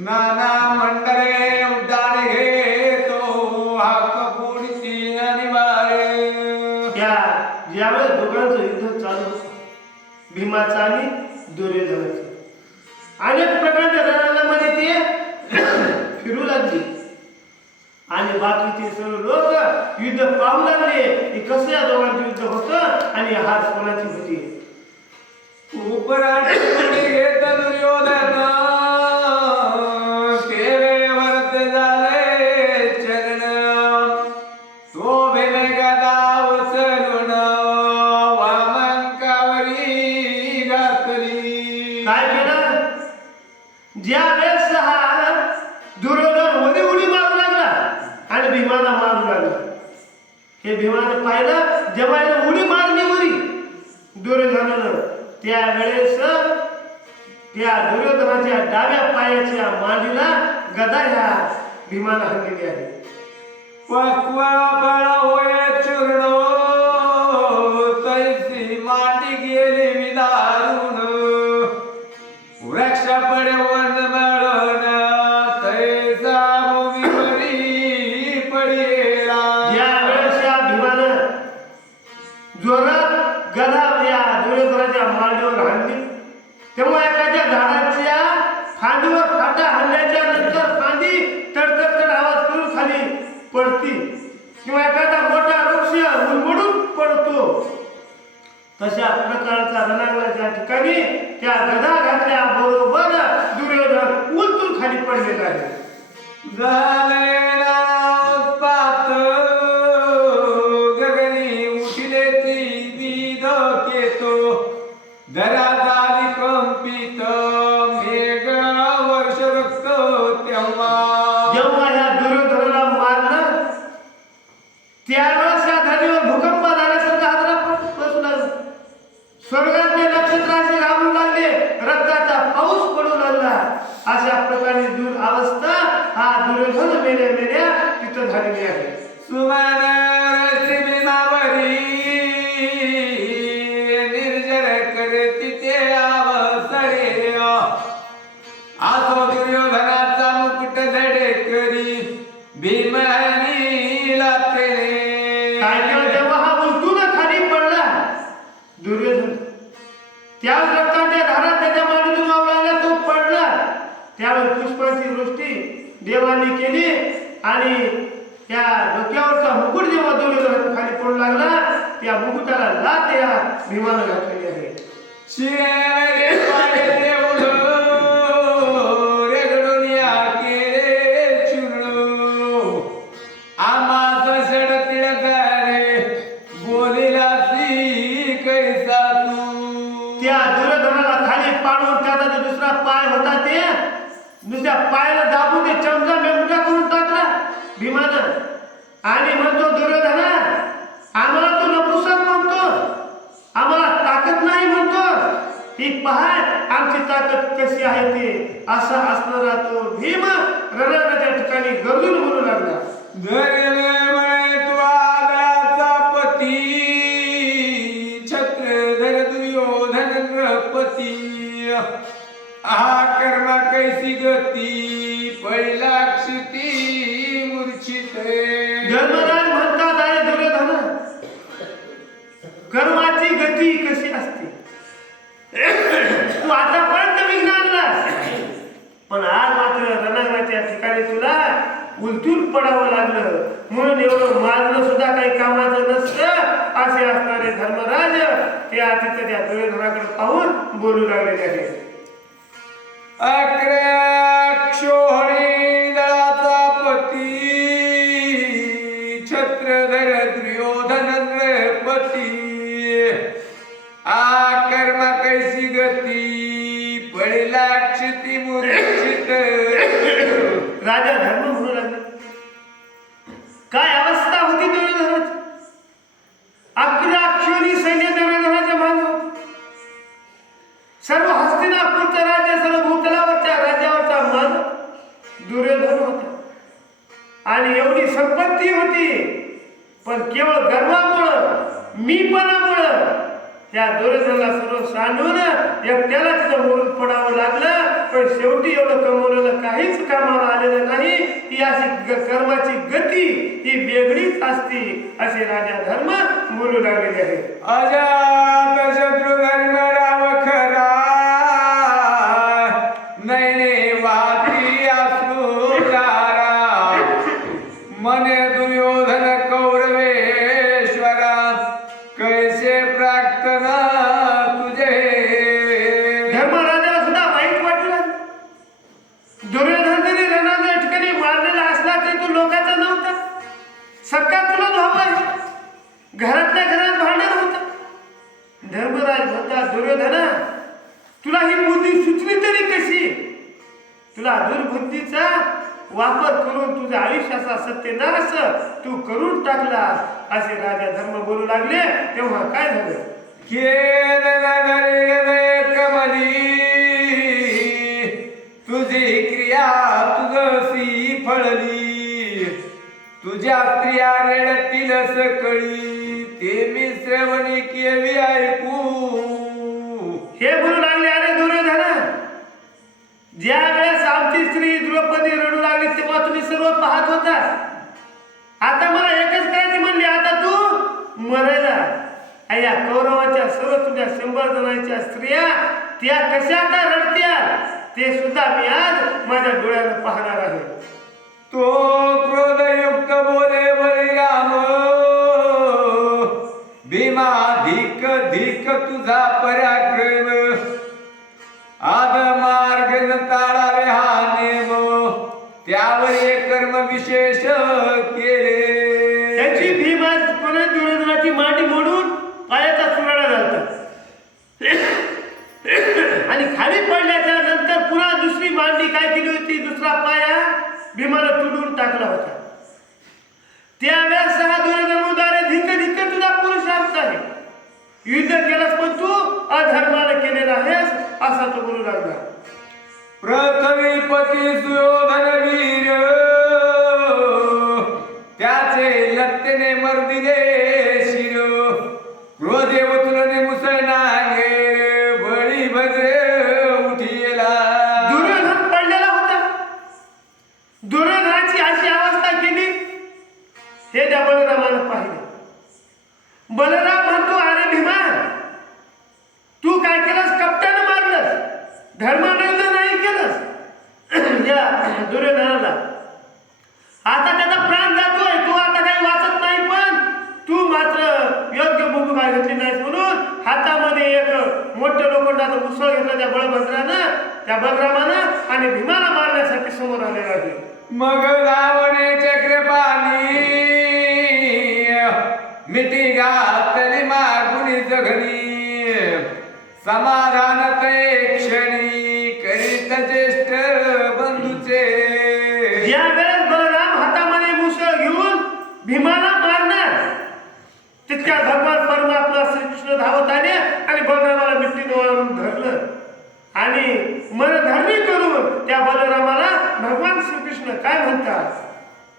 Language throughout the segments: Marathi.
नाना मंडळे उड्डाण घेतो हाक पुढची अनिवार्य. ज्यावेळेस दोघांचं युद्ध चालू होतं, भीमाचं आणि दुर्योधनाचं, अनेक प्रकारच्या रणांमध्ये ते फिरू लागले आणि बाकीचे सर्व लोक युद्ध पाहू लागले की कसं या दोघांचं युद्ध होतं आणि हात कोणाची होती. उपराष्ट्रपती घेत दुर्योधन सेवेवरत झाले चरण. तो भेले गदा उचलून वामंकावरी घातली. काय केलं? ज्या वेळेस हा दुर्योधन उडी मारू लागला आणि भीमाला मारू लागला, हे भीमानं पाहिलं जेव्हा यानं उडी मारली उडी दुर्योधनानं, त्यावेळेस त्या दुर्योधनाच्या डाव्या पायाच्या मांडीला गदा ह्या भीमाला हल्लेली आहे. पक्वा बळा होय चूर्ण तैसी मांडी गेली विदारून. वृक्ष पडे वन मळण तैसा भूमीवरी पडेला. ज्यावेळेस या भीमानं जोरात गदा या दुर्योधनाच्या मांडीवर हाणली, तेव्हा एखाद्या झाडाच्या फांदीवर फाटा हल्ल्याच्या नंतर फांदी तडतड आवाज करून खाली पडती किंवा एखादा मोठा वृक्ष उलमडून पडतो, तशा प्रकारचा रणांगणाच्या ठिकाणी त्या गदा घातल्या बरोबर दुर्योधन उलटून खाली पडलेला आहे. झाले उत्पात गगनी उठले ती विध केतो. धरा झाली कंपित मेघ वर्ष रक्त तेव्हा. जेव्हा ह्या दुर्योधनाला मारलं त्यावेळेस या धरणीवर भूकंप झाल्यासारखं हादरा बसू लागला. स्वर्गातले नक्षत्र असे घालू लागले, रक्ताचा पाऊस पडू लागला. अशा प्रकारे दूर अवस्था हा दुर्योधन मेल्या तिथं झालेली आहे. सुमन भीमावरी निर्जर करती ते अवसरे. आसो दुर्योधनाचा मुकुट धडे करी भीमानी लागते. काय केलं जेव्हा हा उलटून खाली पडला दुर्योधन, त्या रक्ताच्या धारा त्याच्या मांडीतून वाहू लागल्या, तो पडला. त्यावेळी पुष्पाची वृष्टी देवांनी केली आणि त्या डोक्यावरचा मुकुट जेव्हा दुर्योधन खाली पडू लागला, त्या मुकुटाला लाथ या भीमानं घातलेली आहे. शिरे पाडे देऊळ रेगडून या केले चूर्ण. आमाचा षड तिळकारे बोलिला सी कैसा तू. त्या दुर्योधनाला खाली पाडून त्याचा जो दुसरा पाय होता ते दुसऱ्या पायाला दाबून ते चमचा मेमटा करून टाकला भीमानं आणि म्हणतो दुर्योधना, आम्हाला तू नपुसक म्हणतो, आम्हाला ताकद नाही म्हणतो, ही पहा आमची ताकद कशी आहे ते. असा असणारा तो भीम रणांगणाच्या ठिकाणी गरजून म्हणू लागला. धरले म्हणे तू आदाचा पती छत्रधर दुर्योधन नृपती. हा कर्मा कैसी गती पहिला क्षिती मूर्छित. धर्मराज म्हणतात अरे दुर्योधन, कर्माची गती कशी असते तू आतापर्यंत विज्ञानलास, पण आज मात्र रणांगणाच्या ठिकाणी तुला उलटून पडावं लागलं, म्हणून एवढं मारणं सुद्धा काही कामाचं नसतं असे असणारे धर्मराज त्या तिथं त्या दुर्योधनाकडे पाहून बोलू लागलेले आहे. अक्राक्षोहणी दळाचा पती छत्रधर दुर्योधन नृपती. कर्मा कैसी गती पडला क्षिती मूर्छित. राजा धर्म म्हणू लागला, काय अवस्था होती दुर्योधनाची. अक्राक्षोणी सैन्य दुर्योधनाच्या मागे होते. सर्व हस्तिनापूरचं राज्य सर्व भूतलावरच्या राज्यावर दुर्योधन होता आणि एवढी संपत्ती होती, पण केवळ गर्वामुळं मीपणामुळं त्या दुर्योधनाला सर्व सांडून एकट्याला तिथं मरून पडावं लागलं. पण शेवटी एवढं कमवलेलं काहीच कामाला आलेलं नाही. ही अशी कर्माची गती ही वेगळीच असती असे राजा धर्म बोलू लागलेले आहे. अजात शत्रू धर्म राव खरा नैने वाती अश्रुधारा मने दुर्योधन कौरवेश्वरा कैसे प्रार्थना तुझे. धर्मराजाला सुद्धा वाईट वाटलं. दुर्योधन जरी रणाच्या ठिकाणी मारलेला असला तरी तो लोकांचा नव्हता. सक्का तुला भाऊ आहे, घरातल्या घरात भांडण होता. धर्मराज होता दुर्योधना, तुला ही बुद्धी सुचली तरी कशी? तुला दुर्बुद्धीचा वापर करून तुझ्या आयुष्याचा सत्यनाश तू करून टाकला असे राजा धर्म बोलू लागले. तेव्हा काय झालं? कमली तुझी क्रिया तुझसी फळली तुझ्या स्त्रिया रेडतील सकळी ते मी श्रवणी केवी ऐकू. हे बोलू लागले, अरे दुर्योधना, ज्या वेळेस आमची स्त्री द्रौपदी रडू लागली तेव्हा तुम्ही सर्व पाहत होता. आता मला एकच करायची म्हणली, आता तू मरायला. या कौरवाच्या सर्व तुझ्या 100 जणांच्या स्त्रिया त्या कशा आता रडत्या ते सुद्धा मी आज माझ्या डोळ्यानं पाहणार आहे. तो क्रोधयुक्त बोले बलिराम भीमा धिक धिक तुझा पराक्रम आद मार्ग न टाळावे हा नेम त्यावर एक कर्म विशेष केले. त्याची भीमा कोणी दुर्योधनाची मांडी मोडून पायाचा चुराडा झाला आणि खाली पडल्याच्या नंतर पुन्हा दुसरी मांडी काय केली होती, दुसरा पाया भीमानं तुडून टाकला होता. त्यावेळेस हा दुर्योधन उदारे धिक धिक तुझा पुरुषार्थ आहे. युद्ध केलंस पण तू अधर्माला केलेला आहेस असा तो बोलू लागला. प्रथमी पती सुयोधन वीर त्याचे लत्तेने मर्दिले शिर क्रोधे वतुलने मुसळनागे बळी भद्रे उठिला. दुर्योधन पडलेला होता. दुर्योधनाची अशी अवस्था केली हे त्या बलरामानं पाहिलं. बलराम म्हणतो, अरे भीमा, तू काय केलंस? कपट्यानं मारलंस, धर्मानं नाही केलंस या दुर्योधनाला. आता त्याचा प्राण जातोय, तू आता काही वाचत नाही, पण तू मात्र योग्य भूमिका घेतली नाहीस म्हणून हातामध्ये एक मोठं लोखंडाचं मुसळ घेतलं त्या बळभद्रानं, त्या बलरामानं, आणि भीमाला मारण्यासाठी समोर आलेला आहे. मग रावणे चक्रपाणी मिठी घातली मागुनी जगणी समाधान ते क्षणी करीत ज्येष्ठ बंधूचे. ज्या वेळेस बलराम हातामध्ये मुसळ घेऊन भीमाला मारणार तितक्या भगवान परमात्मा श्रीकृष्ण धावत आले आणि बलरामाला मिठीनं धरलं आणि मनधरणी करून त्या बलरामाला भगवान श्रीकृष्ण काय म्हणतात?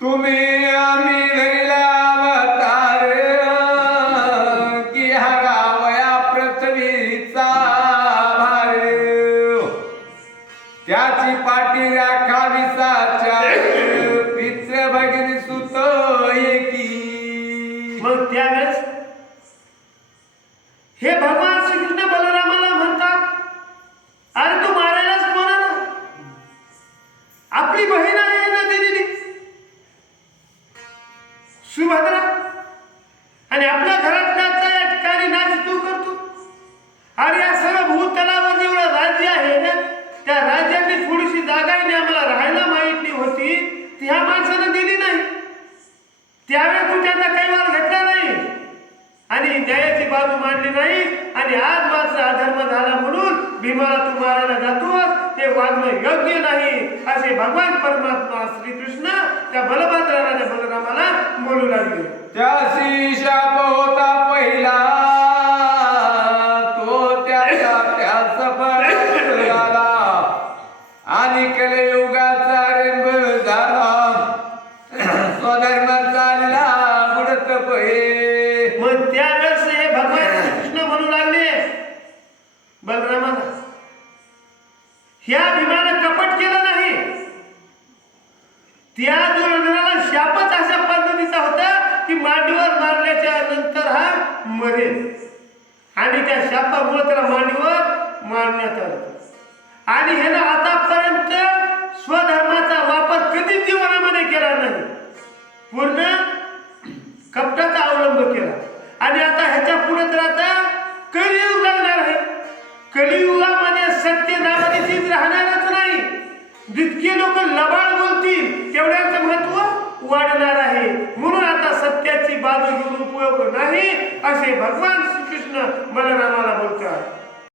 तुम्ही आम्ही धरिला अवतार की हरावया पृथ्वीचा भार त्याची पाठी राखावी साचार पित्र भगिनी सुत एकी. मग त्यावेळेस हे भगवान श्रीकृष्ण बलरामाला म्हणतात, अरे तू मारायलाच कोणाला? आपली बहीण आहे ना दिलेली सुभद्रा, आणि आपल्या घरातल्याचा या ठिकाणी नाच तू करतो. अरे या सर्व भूतलावर जेवढं राज्य आहे ना, त्या राज्यातली थोडीशी जागा आहे आम्हाला राहायला माहिती होती, ती ह्या माणसानं दिली नाही. त्यावेळेस तू त्यांचा काही वाद घेतला नाही आणि न्यायाची बाजू मांडली नाही, आणि आज मात्र अधर्म झाला म्हणून भीमाला तू मारायला जातोस, हे वागणं योग्य नाही असे भगवान परमात्मा श्रीकृष्ण त्या बलभद्राला त्या बलरामाला बोलू लागले. त्याशी शाप होता पहिला तो त्याचा त्या सफळ झाला आणि कलयुगाचा रेंब ह्या भीमानं कपट केलं नाही. त्या दुर्योधनाला शापच अशा पद्धतीचा होता की मांडीवर मारल्याच्या नंतर हा मरेल आणि त्या शापामुळे त्याला मांडीवर मारण्यात आलं. आणि ह्यानं आतापर्यंत स्वधर्माचा वापर कधीच जीवनामध्ये केला नाही. पूर्ण कपटाचा अवलंब केला. आणि आता ह्याच्या पुढे तर आता कलियुग लागणार आहे. कलियुगामध्ये सत्य नावाची चीज राहणारच नाही. जितके लोक लबाड बोलतील तेवढ्याचं महत्व वाढणार आहे. म्हणून आता सत्याची बाजू घेऊन उपयोग नाही असे भगवान श्रीकृष्ण बलरामाला बोलतात.